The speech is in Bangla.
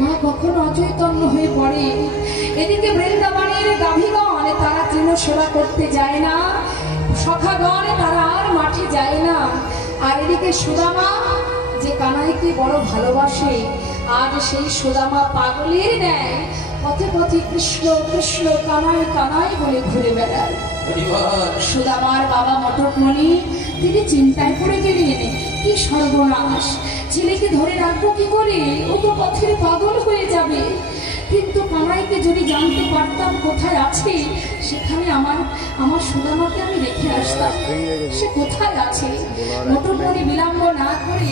মা কখন অচৈতন্য হয়ে পড়ে। এদিকে বৃন্দাবনের গাভীগণ তারা তৃণ সেবা করতে যায় না, সখাগণ তারা আর মাঠে যায় না। আর এদিকে সুদামা যে কানাইকে বড় ভালোবাসে, আর সেই সুদামা পাগলের ন্যায় পথে পথে কৃষ্ণ কৃষ্ণ কানাই কানাই বলে ঘুরে বেড়ায়। সুদামার বাবা মটকমণি তিনি চিন্তায় পড়ে গেলেন, কি সর্বনাশ, ছেলেকে ধরে রাখবো কি করে, ও তো পথের পাগল হয়ে যাবে। কিন্তু কানাইকে যদি জানতে পারতাম কোথায় আছে, সেখানে আমার সুদামাকে আমি রেখে আসতাম। সে কোথায় আছে? মটকমণি বিলম্ব না করে